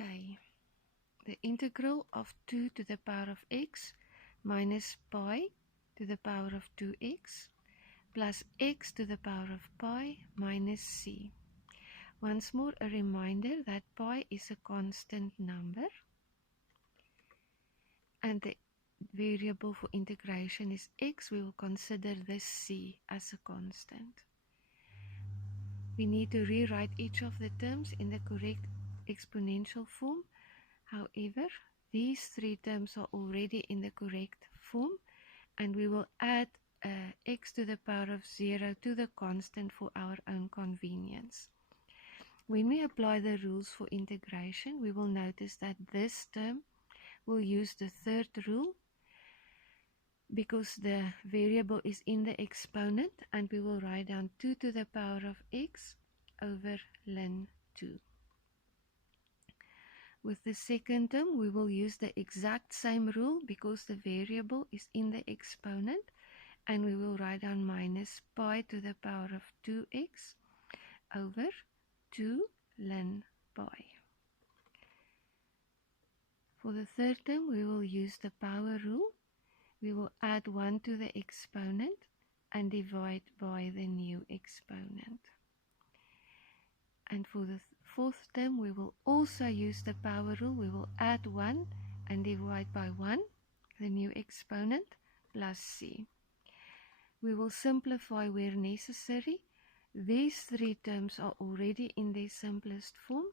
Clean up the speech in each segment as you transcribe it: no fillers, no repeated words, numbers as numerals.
Okay, the integral of 2 to the power of x minus pi to the power of 2x plus x to the power of pi minus c. Once more, a reminder that pi is a constant number and the variable for integration is x. We will consider this c as a constant. We need to rewrite each of the terms in the correct exponential form. However, these three terms are already in the correct form, and we will add x to the power of 0 to the constant for our own convenience. When we apply the rules for integration, we will notice that this term will use the third rule because the variable is in the exponent, and we will write down 2 to the power of x over ln 2. With the second term, we will use the exact same rule because the variable is in the exponent, and we will write down minus pi to the power of 2x over 2 ln pi. For the third term, we will use the power rule. We will add 1 to the exponent and divide by the new exponent. And for the fourth term, we will also use the power rule. We will add 1 and divide by 1, the new exponent, plus c. We will simplify where necessary. These three terms are already in their simplest form,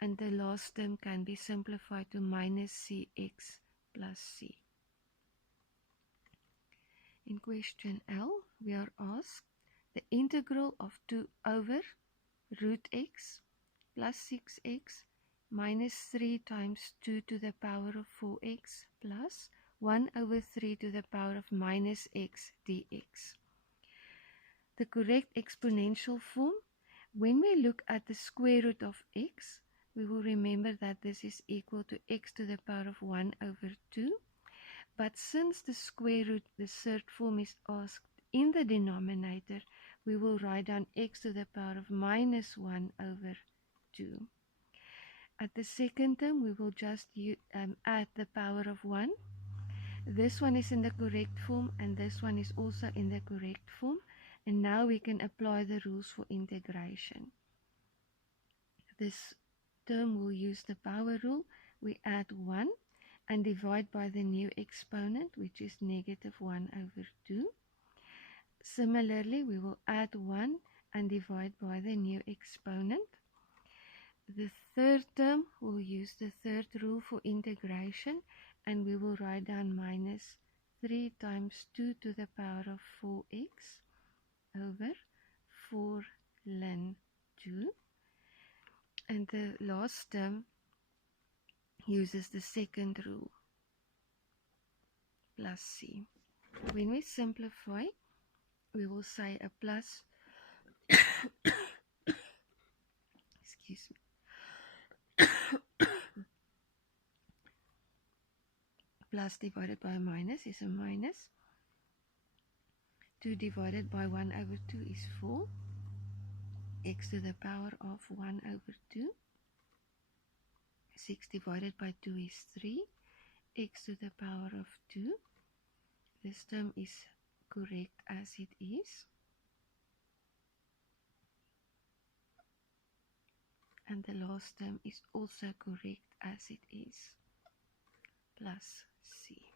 and the last term can be simplified to minus cx plus c. In question L, we are asked the integral of 2 over root x plus 6x minus 3 times 2 to the power of 4x plus 1 over 3 to the power of minus x dx. The correct exponential form, when we look at the square root of x, we will remember that this is equal to x to the power of 1 over 2. But since the square root, the third form, is asked in the denominator, we will write down x to the power of minus 1 over 2. At the second term, we will just add the power of 1. This one is in the correct form, and this one is also in the correct form. And now we can apply the rules for integration. This term will use the power rule. We add 1 and divide by the new exponent, which is negative 1 over 2. Similarly, we will add 1 and divide by the new exponent. The third term will use the third rule for integration, and we will write down minus 3 times 2 to the power of 4x over 4 ln 2. And the last term uses the second rule, plus c. When we simplify, we will say a plus excuse me plus divided by a minus is a minus. 2 divided by 1 over 2 is 4. X to the power of 1 over 2. 6 divided by 2 is 3. X to the power of 2. This term is correct as it is. And the last term is also correct as it is, plus c.